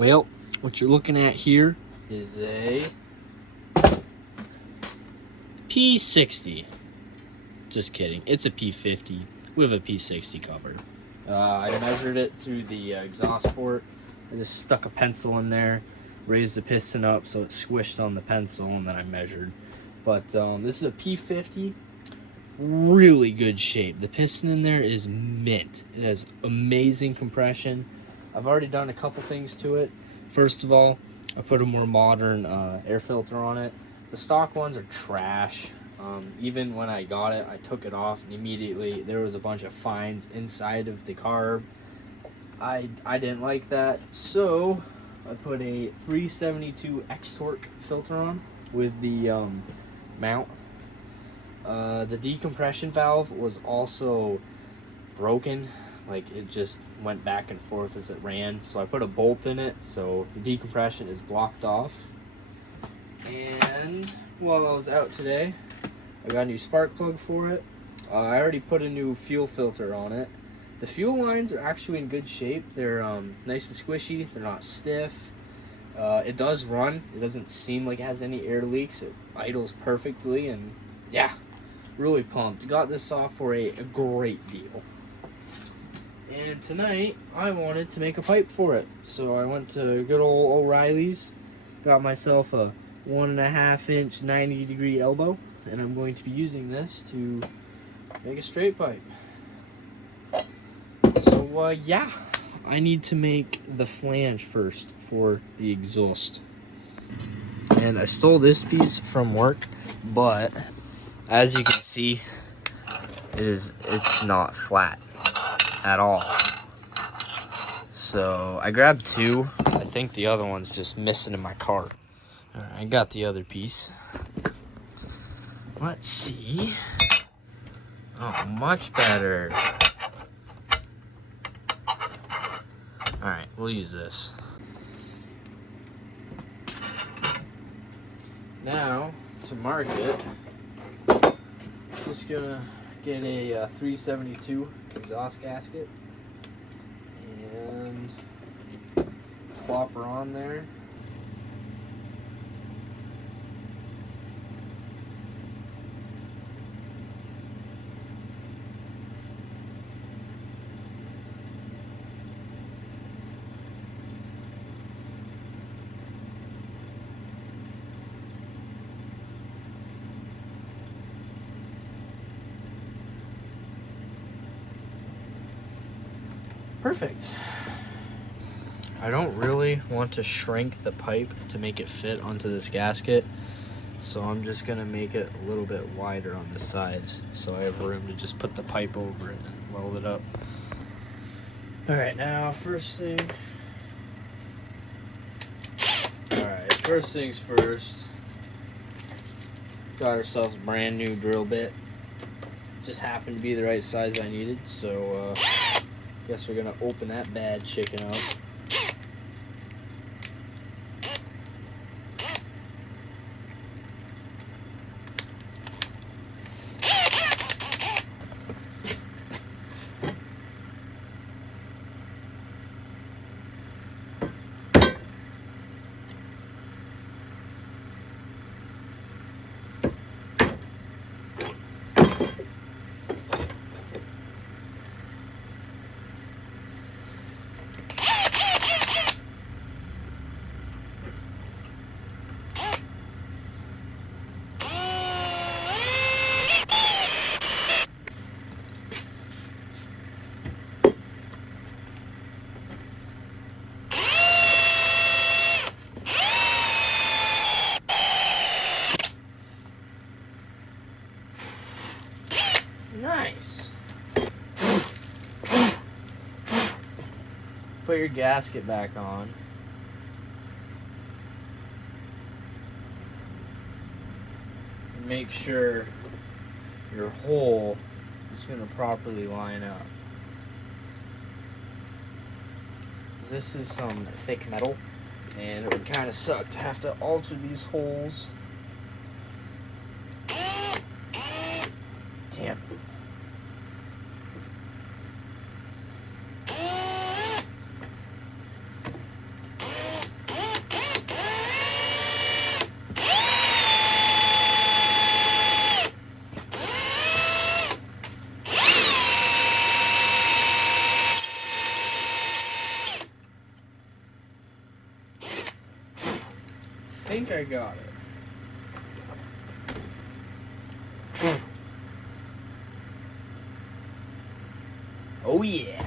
Well, what you're looking at here is a P60. Just kidding. It's a P50 with a P60 cover. I measured it through the exhaust port. I just stuck a pencil in there, raised the piston up so it squished on the pencil, and then I measured. But this is a P50. Really good shape. The piston in there is mint. It has amazing compression. I've already done a couple things to it. First of all, I put a more modern air filter on it. The stock ones are trash. Even when I got it, I took it off and immediately there was a bunch of fines inside of the carb. I didn't like that, so I put a 372 X-Torque filter on with the mount. The decompression valve was also broken. Like, it just went back and forth as it ran, so I put a bolt in it so the decompression is blocked off. And while I was out today, I got a new spark plug for it. I already put a new fuel filter on it. The fuel lines are actually in good shape. They're nice and squishy. They're not stiff. It does run. It doesn't seem like it has any air leaks. It idles perfectly, and yeah, really pumped. Got this off for a great deal. And tonight, I wanted to make a pipe for it. So I went to good old O'Reilly's, got myself a 1.5 inch 90-degree elbow, and I'm going to be using this to make a straight pipe. So yeah, I need to make the flange first for the exhaust. And I stole this piece from work, but as you can see, it's not flat at all. So I grabbed two. I think the other one's just missing in my cart. All right, I got the other piece. Let's see. Oh, much better. All right, we'll use this. Now, to mark it, just gonna get a 372 exhaust gasket and plop her on there. Perfect. I don't really want to shrink the pipe to make it fit onto this gasket, so I'm just gonna make it a little bit wider on the sides so I have room to just put the pipe over it and weld it up. All right, now first things first, got ourselves a brand new drill bit. Just happened to be the right size I needed, so guess we're gonna open that bad chicken up. Nice. Put your gasket back on. And make sure your hole is going to properly line up. This is some thick metal, and it would kind of suck to have to alter these holes. Damn. think I got it. Oh yeah.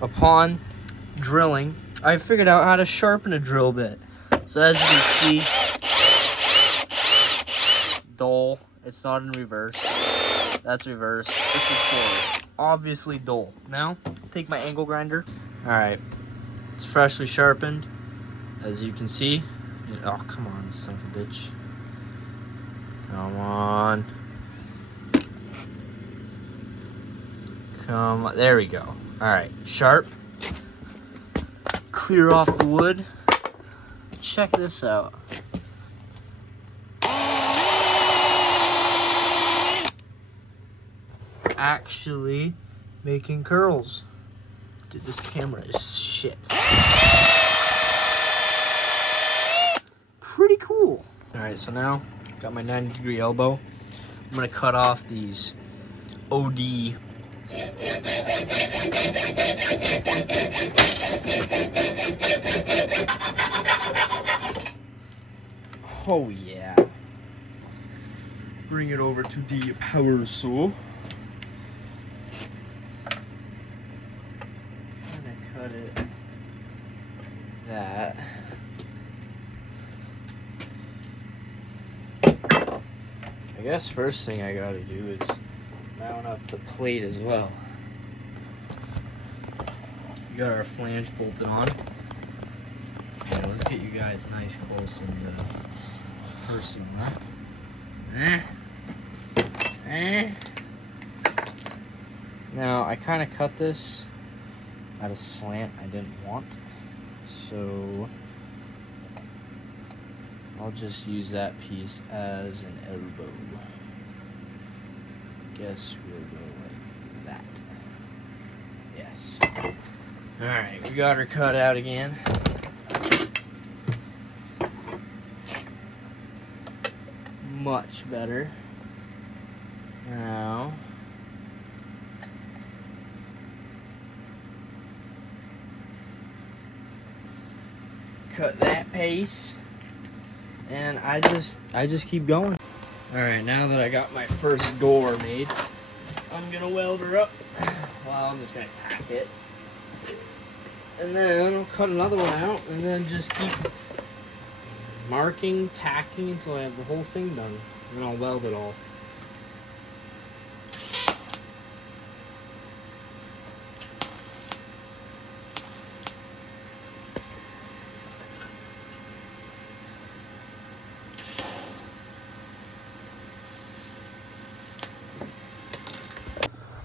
Upon drilling, I figured out how to sharpen a drill bit. So as you can see, dull. It's not in reverse. That's reverse. This is forward. Obviously dull. Now, take my angle grinder. All right, it's freshly sharpened. As you can see. Oh, come on, son of a bitch. Come on. Come on. There we go. All right, sharp. Clear off the wood. Check this out. Actually making curls. Dude, this camera is shit. Pretty cool. All right, so now got my 90-degree elbow. I'm gonna cut off these OD. Oh yeah. Bring it over to the power saw. I'm gonna cut it that. I guess first thing I gotta do is mount up the plate as well. We got our flange bolted on. Okay, let's get you guys nice close and personal, huh? Now, I kind of cut this at a slant I didn't want, so I'll just use that piece as an elbow. Guess we'll go like that. Yes. Alright, we got her cut out again. Much better. Now, cut that piece, and I just keep going. All right, now that I got my first door made, I'm gonna weld her up. Well, I'm just gonna tack it, and then I'll cut another one out, and then just keep marking, tacking until I have the whole thing done. And then I'll weld it all.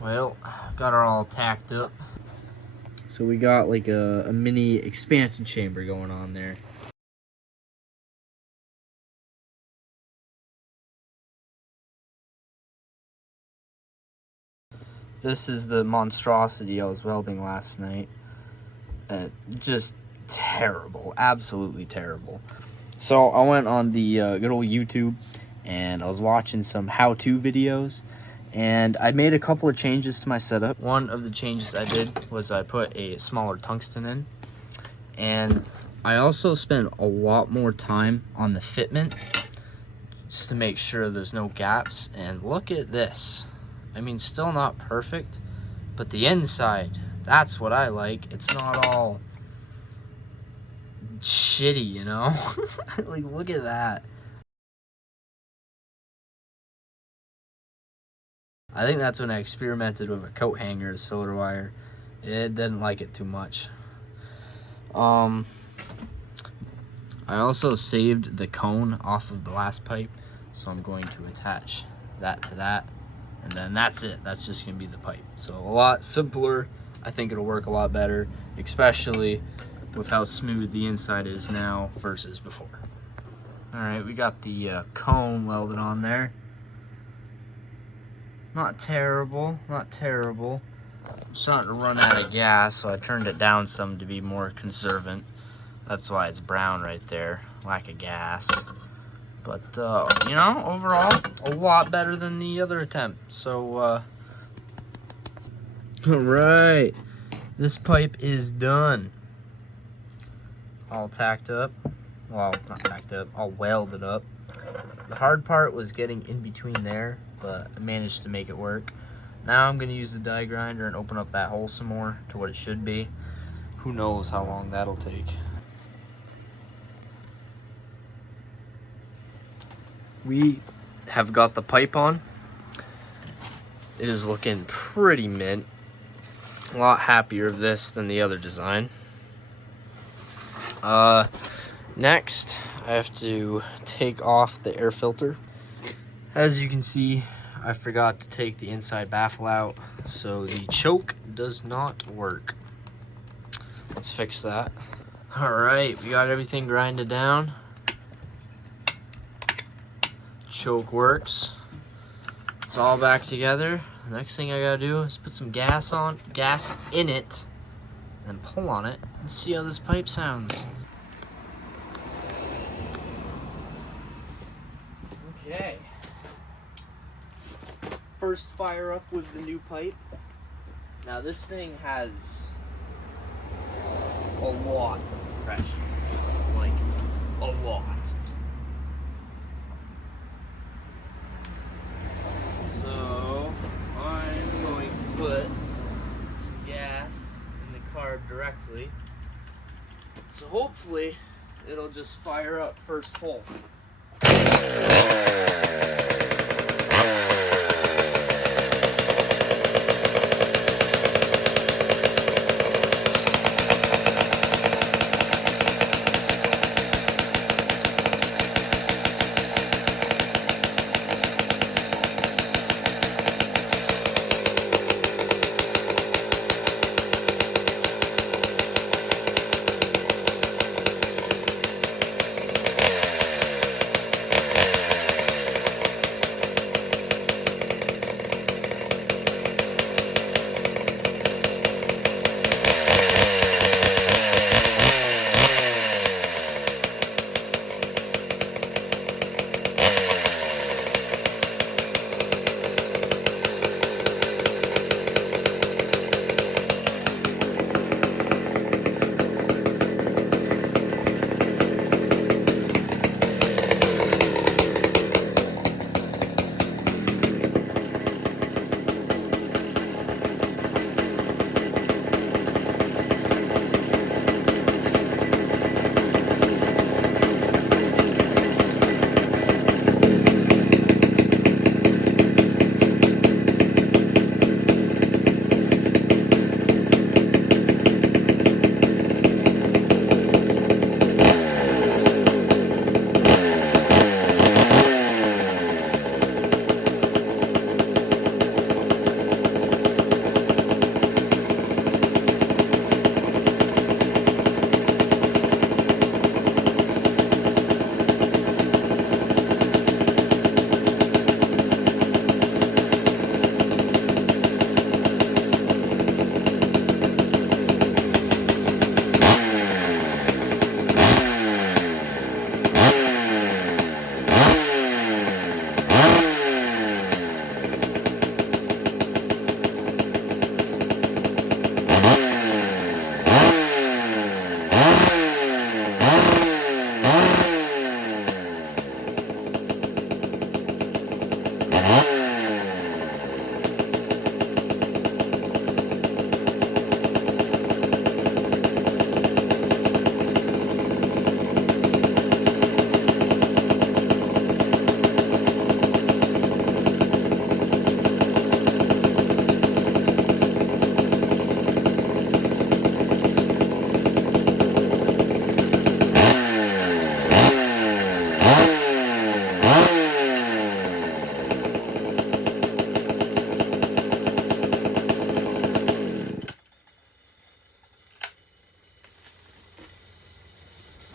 Well, got her all tacked up. So we got like a mini expansion chamber going on there. This is the monstrosity I was welding last night. Just terrible, absolutely terrible. So I went on the good old YouTube and I was watching some how-to videos, and I made a couple of changes to my setup. One of the changes I did was I put a smaller tungsten in, and I also spent a lot more time on the fitment just to make sure there's no gaps. And look at this. I mean, still not perfect, but the inside, that's what I like. It's not all shitty, you know? Like, look at that. I think that's when I experimented with a coat hanger as filler wire. It didn't like it too much. I also saved the cone off of the last pipe, so I'm going to attach that to that, and then that's it. That's just gonna be the pipe. So a lot simpler. I think it'll work a lot better, especially with how smooth the inside is now versus before. All right, we got the cone welded on there. Not terrible, not terrible. I'm starting to run out of gas, so I turned it down some to be more conservant. That's why it's brown right there, lack of gas. But, you know, overall, a lot better than the other attempt. So, all right. This pipe is done. All tacked up. Well, not tacked up, all welded up. The hard part was getting in between there, but I managed to make it work. Now I'm gonna use the die grinder and open up that hole some more to what it should be. Who knows how long that'll take. We have got the pipe on. It is looking pretty mint. A lot happier of this than the other design. Next, I have to take off the air filter. As you can see, I forgot to take the inside baffle out, so the choke does not work. Let's fix that. All right, we got everything grinded down. Choke works. It's all back together. The next thing I gotta do is put some gas in it, and then pull on it and see how this pipe sounds. Okay. First fire up with the new pipe. Now this thing has a lot of pressure, like a lot. So I'm going to put some gas in the carb directly. So hopefully it'll just fire up first pull.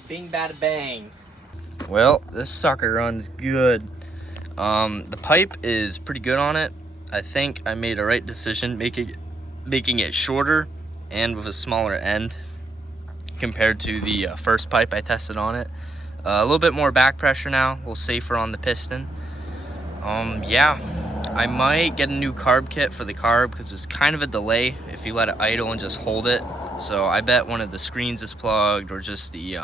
Bing bada bang. Well, this sucker runs good. The pipe is pretty good on it. I think I made a right decision making it shorter and with a smaller end compared to the first pipe I tested on it. A little bit more back pressure now, a little safer on the piston. Yeah, I might get a new carb kit for the carb because there's kind of a delay if you let it idle and just hold it. So I bet one of the screens is plugged, or just the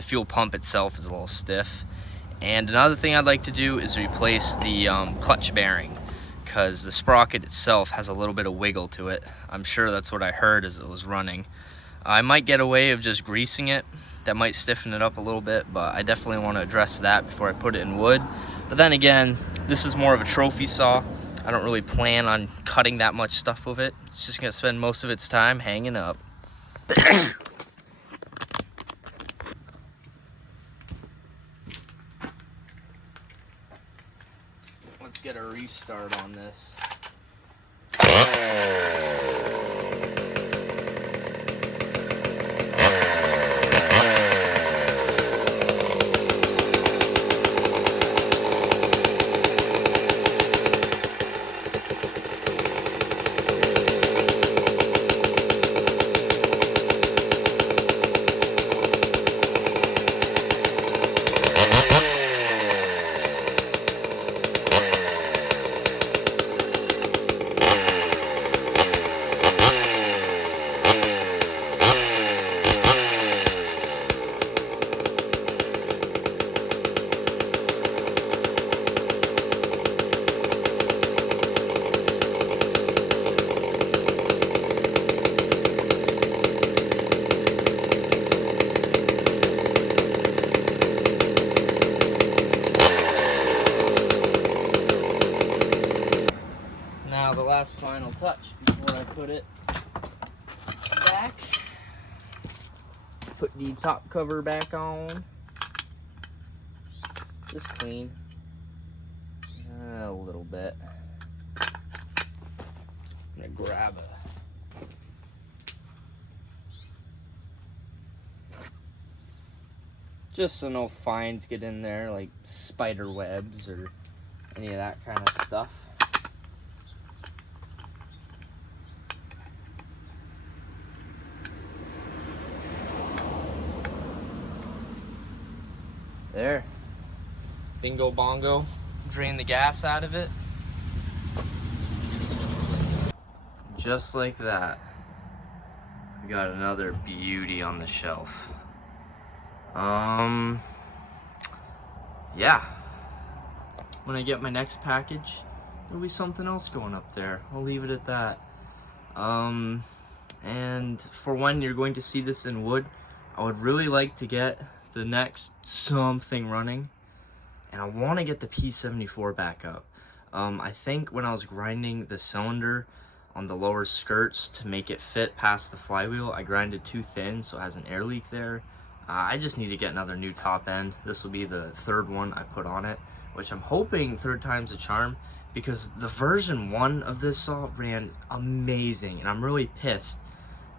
fuel pump itself is a little stiff. And another thing I'd like to do is replace the clutch bearing, because the sprocket itself has a little bit of wiggle to it. I'm sure that's what I heard as it was running. I might get a way of just greasing it. That might stiffen it up a little bit, but I definitely want to address that before I put it in wood. But then again, this is more of a trophy saw. I don't really plan on cutting that much stuff with it. It's just going to spend most of its time hanging up. Let's get a restart on this. Now the last final touch before I put it back. Put the top cover back on. Just clean. A little bit. I'm gonna grab just so no fines get in there, like spider webs or any of that kind of stuff. There. Bingo bongo. Drain the gas out of it. Just like that. We got another beauty on the shelf. Yeah. When I get my next package, there'll be something else going up there. I'll leave it at that. And for when you're going to see this in wood, I would really like to get the next something running, and I want to get the P-74 back up. I think when I was grinding the cylinder on the lower skirts to make it fit past the flywheel, I grinded too thin, so it has an air leak there. I just need to get another new top end. This will be the third one I put on it, which I'm hoping third time's a charm, because the version 1 of this saw ran amazing, and I'm really pissed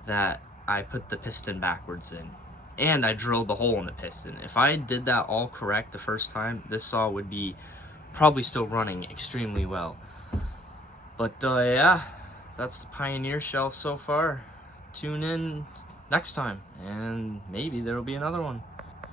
that I put the piston backwards in. And I drilled the hole in the piston. If I did that all correct the first time, this saw would be probably still running extremely well. But yeah, that's the Pioneer shelf so far. Tune in next time, and maybe there'll be another one.